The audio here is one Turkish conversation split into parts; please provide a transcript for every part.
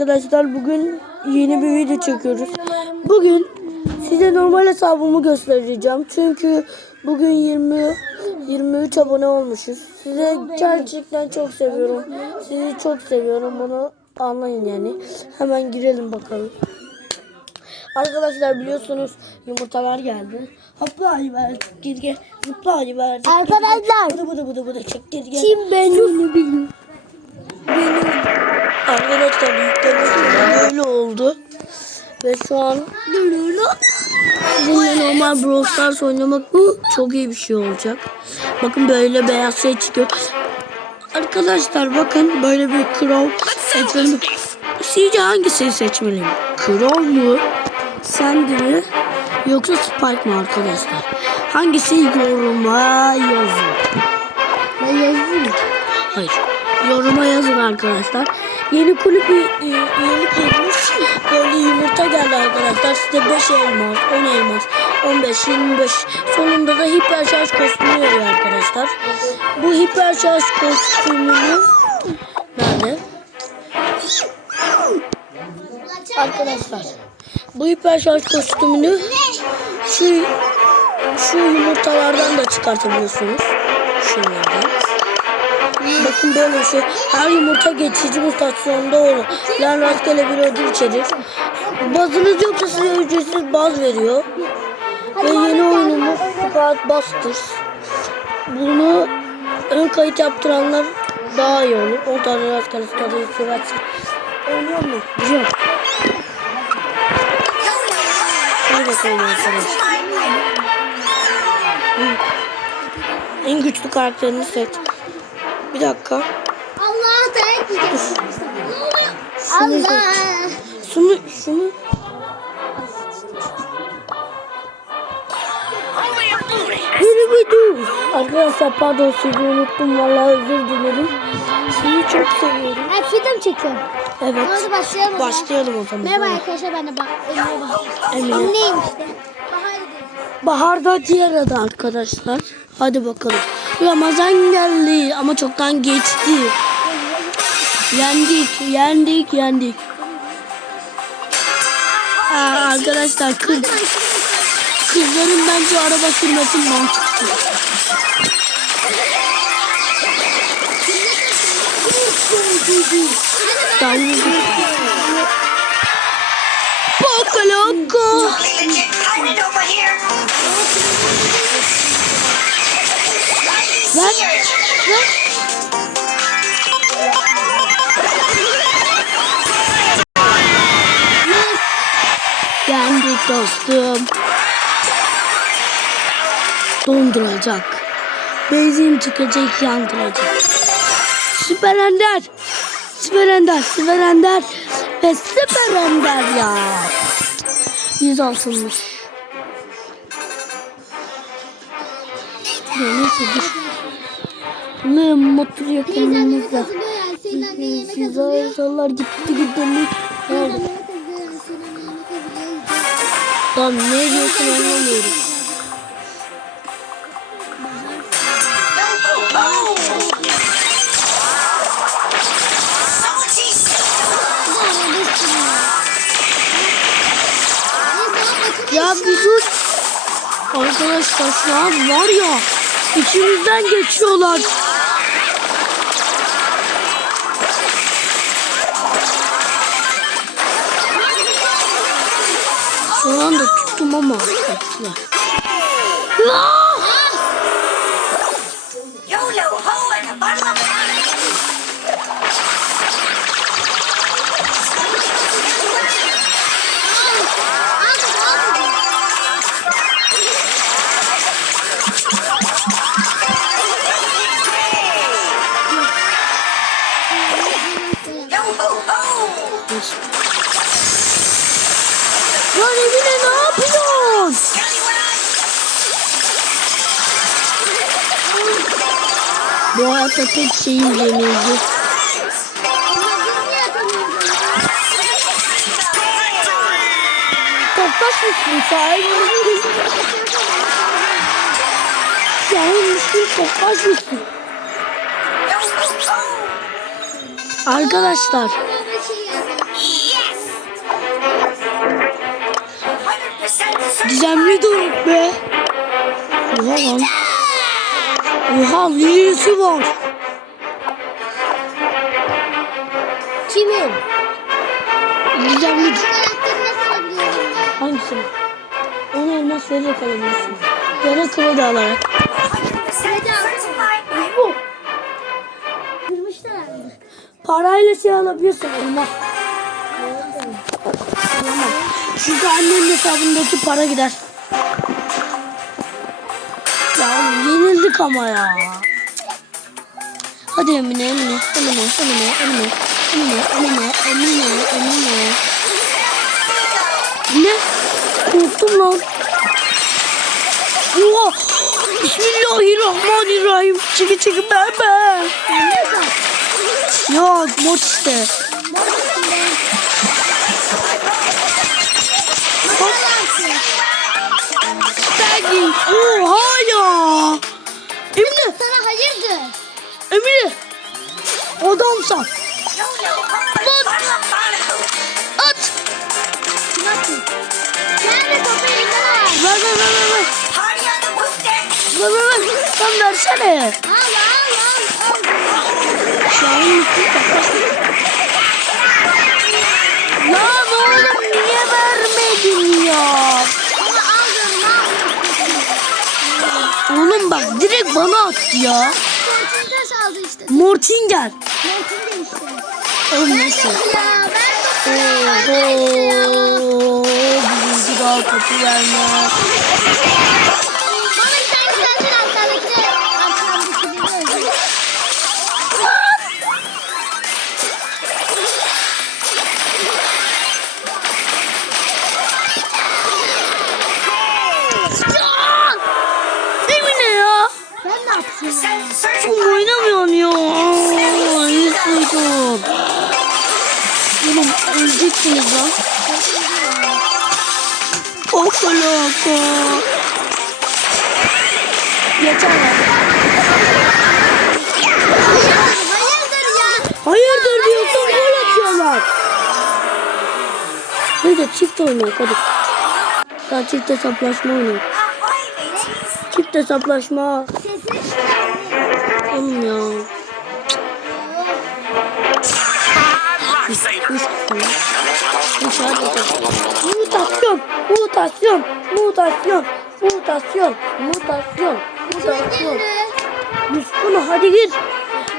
arkadaşlar bugün yeni bir video çekiyoruz. Bugün size normal hesabımı göstereceğim. Çünkü bugün 20 23 abone olmuşuz. Size gerçekten çok seviyorum. Sizi çok seviyorum. Bunu anlayın yani. Hemen girelim bakalım. Arkadaşlar biliyorsunuz yumurtalar geldi. Hopla ver gir gir. Zıpla ver. Arkadaşlar. Bıdı bıdı bıdı bıdı çek gir gir. Kim beni biliyor? Benim arkadaşlar yüklemesi böyle oldu. Ve şu an sizinle normal Brawl Stars oynamak bu çok iyi bir şey olacak. Bakın böyle beyaz şey çıkıyor. Arkadaşlar bakın böyle bir Crow ekranı. Sizce hangisini seçmeliyim? Crow mu? Sandy mi? Yoksa Spike mi arkadaşlar? Hangisi yoruma yazın. Ben yazayım. Hayır. Yoruma yazın arkadaşlar. Yeni kulüp üyelik kurmuş. Böyle yumurta geldi arkadaşlar. Size 5 elmas, 10 elmas, 15, 25. Sonunda da hiper şarj kostümü veriyor arkadaşlar. Bu hiper şarj kostümünü nerede? Arkadaşlar bu hiper şarj kostümünü şu şu yumurtalardan da çıkartabiliyorsunuz. Şunlardan. Böyle şey. Her yumurta geçici mutasyonda olur. Yani rastgele bir ödül içerir. Bazınız yoksa size ücretsiz baz veriyor. Ve yeni oyunumuz Squad Busters. Bunu ön kayıt yaptıranlar daha iyi olur. 10 tane rastgele stadyum süratsi. Oynuyor mu? Bakalım arkadaşlar. Hı. En güçlü karakterini seç. Bir dakika. Allah dayak yiyeceğim. Şunu. Allah. Şunu, şunu. Yürü bir dur. Arkadaşlar pardon sizi unuttum. Vallahi özür dilerim. Sizi çok seviyorum. Ha film çekiyorum. Evet. Hadi başlayalım. Başlayalım o zaman. Merhaba arkadaşlar ben de bak. Emine. Emine. İşte. Bahar diyorum. Baharda diğer adı arkadaşlar. Hadi bakalım. Ramazan geldi ama çoktan geçti. Yendik, yendik, yendik. Aa, arkadaşlar kız, kızların bence araba sürmesi mantıksız. Ben Poco loco. Donduracak. Benzin çıkacak yandıracak. Süper Ender. Süper Ender. Süper Ender. Ve Süper Ender ya. Yüz altınmış. Ya neyse. Ne motor yakınımızda. Güzel insanlar gitti gidelim. Nerede? Tamam ne diyorsun anlamıyorum. Ya bir dur. Arkadaşlar şu an var ya içimizden geçiyorlar. Şu anda tuttum ama kaçtılar. köpek şeyi denildi. Toplaş mısın? Şahin? Şahin mısın? Toplaş mısın? Arkadaşlar. Gizemli doruk be. Oha lan. Oha videosu var. Kimin? Gizemli? Hangisini? Onu elmas vererek alabilirsin. Ya da kredi alarak. Hadi al. Bu. Kırmışlar herhalde. Parayla şey alabiliyorsun elmas. Çünkü annenin hesabındaki para gider. Ya yenildik ama ya. Hadi Emine, Emine, Emine, Emine, Emine, Emine, Emine, Emine, Emine. Ne? Korktum lan. Oha! Bismillahirrahmanirrahim. Çeki çeki bebe. Ya mod işte. Staggy. Oha ya. Emine, Sana hayırdır? Emine. Adamsan. At. Nerede topu elinden al. Ver ver ver ver. ver. Ver ver ver. Lan versene. Al al al. Şahin üstü Lan oğlum niye vermedin ya? Oğlum bak direkt bana attı ya. Taş aldı işte. Korkun demişti. Ölmesi. Oho. Birinci daha topu vermez. yaptınız lan? Oka loka. Yeter Hayırdır ya? Hayırdır diyorsun gol atıyorlar. Neyse çift oynayalım hadi. Daha çift hesaplaşma oynayalım. Çift hesaplaşma. Oğlum ya. Biz, biz Hadi bakalım. Mutasyon, mutasyon, mutasyon, mutasyon, mutasyon, mutasyon. Üstüne hadi gir.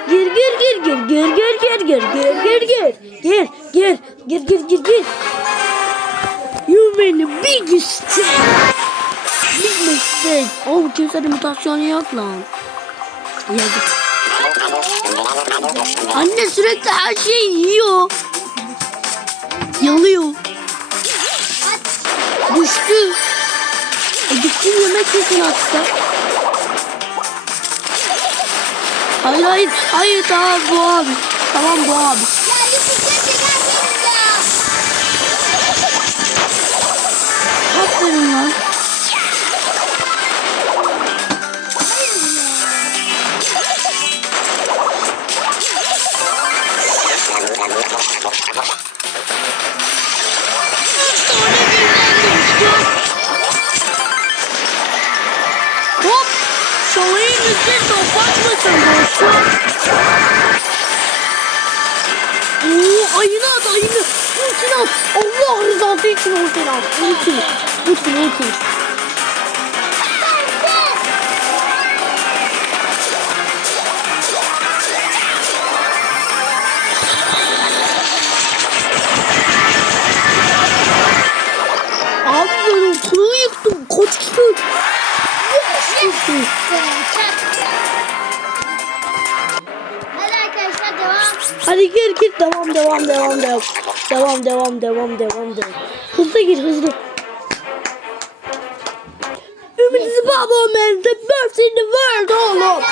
Gir gir gir gir gir gir gir gir gir gir gir gir gir gir gir gir gir You made a big mistake. Big mistake. Oğlum kimsede mutasyon yok lan. Yazık. Anne sürekli her şeyi yiyor. Yalıyor. Düştü. E gitsin yemek yesin atsa. Hayır hayır. Hayır tamam bu abi. Tamam bu abi. Oo, ayını at ayını. Ultini at. Allah rızası için ultini at. Ultini. Ultini ultini. Abi ben okulu yıktım. Kaç kilo? Yıktım. Hadi Hadi gir gir devam devam devam devam. Devam devam devam devam devam. Hızlı gir hızlı. Ümit babam and the best in the world oğlum.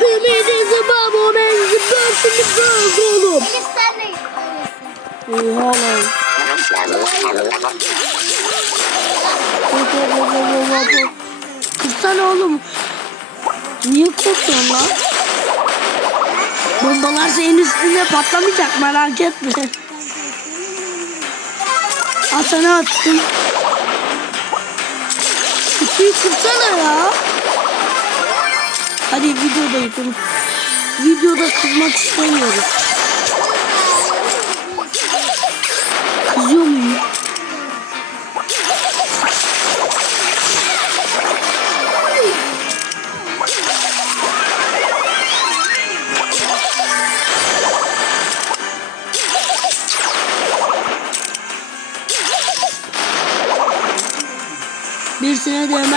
Ümit babam and the best in the world oğlum. Elif sen de. Oha lan. Kırsana oğlum. Niye korkuyorsun lan? Bombalar senin üstünde patlamayacak merak etme. Atana attım. Kutuyu kırsana ya. Hadi videodayız. Videoda kızmak istemiyorum.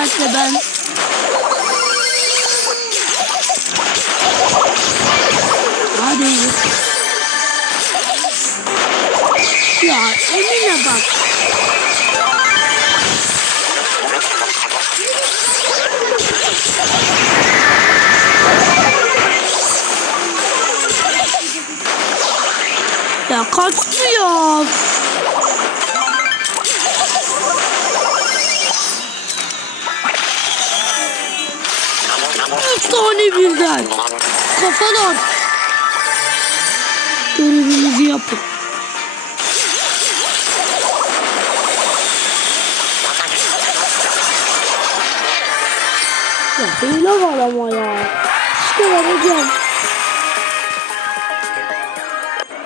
Değmezse ben Hadi. Ya Emine bak. Ya kaçtı ya. Tane birden. Kafalar. Görevinizi yapın. Ya hile var ama ya. İşte vereceğim.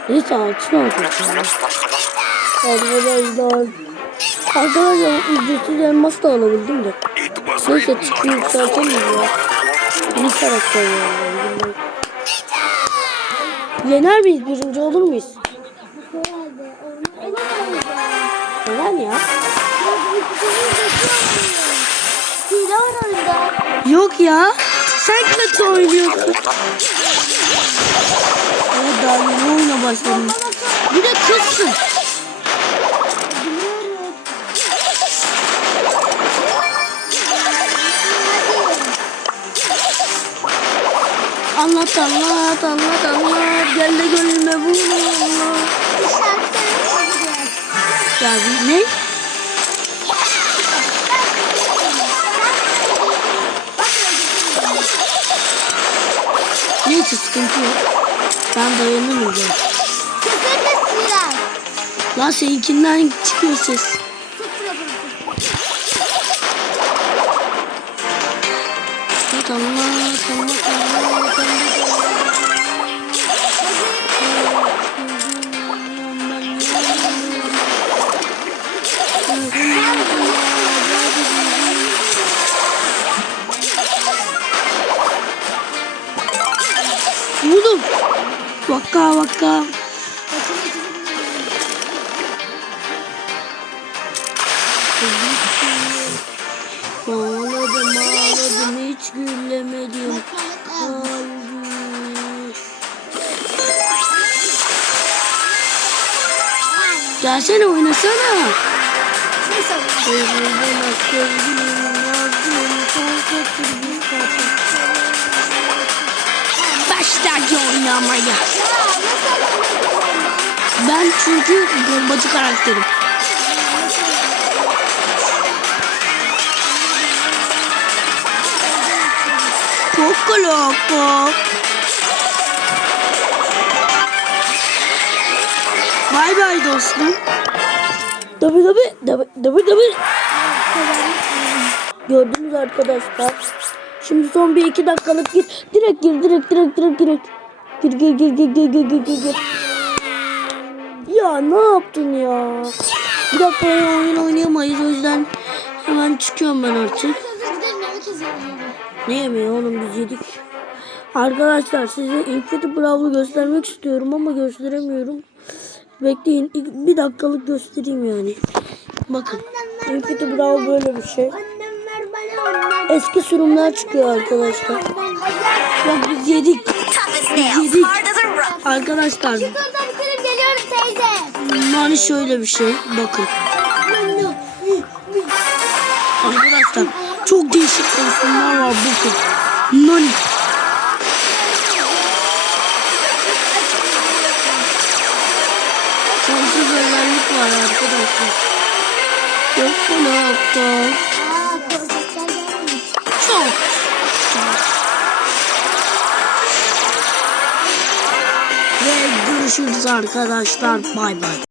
Neyse altın alacağım. Arkadaşlar. Arkadaşlar ücretsiz elmas da alabildim de. Neyse çıkı yükseltelim ya. Yeni karakter. Yener miyiz? Birinci olur muyuz? Neden ya? Yok ya. Sen kötü oynuyorsun. Evet daha yeni oyuna başladım. Bir de kızsın. Anlat anlat anlat anlat. Gel de gönlüme vur. Ya bir ne? Neyse sıkıntı yok. Ben dayanamayacağım. Sesini de siler. Lan seninkinden çıkıyor ses. ediyorum. Gelsene oynasana. Nasıl? Başladı oynamaya. Ben çünkü bombacı karakterim. Çok loco. Bay bay dostum. Dabi dabi dabi dabi dabi. Gördünüz arkadaşlar. Şimdi son bir iki dakikalık gir. Direkt gir direkt direkt direkt direkt. Gir gir gir gir gir gir gir gir. gir. Ya ne yaptın ya? Bir dakika oyun oynayamayız o yüzden hemen çıkıyorum ben artık. Ne yemeği oğlum biz yedik. Arkadaşlar size Infinity Brawl'u göstermek istiyorum ama gösteremiyorum. Bekleyin bir dakikalık göstereyim yani. Bakın Infinity Brawl böyle bir şey. Eski sürümler çıkıyor arkadaşlar. Bak biz yedik. Biz yedik. Arkadaşlar yukarı geliyorum teyze. yani şöyle bir şey. Bakın. değişik insanlar var burada. Nani? Sonsuz özellik var arkadaşlar. Yapsana aptal. Çok. Ve görüşürüz arkadaşlar. Bay bay.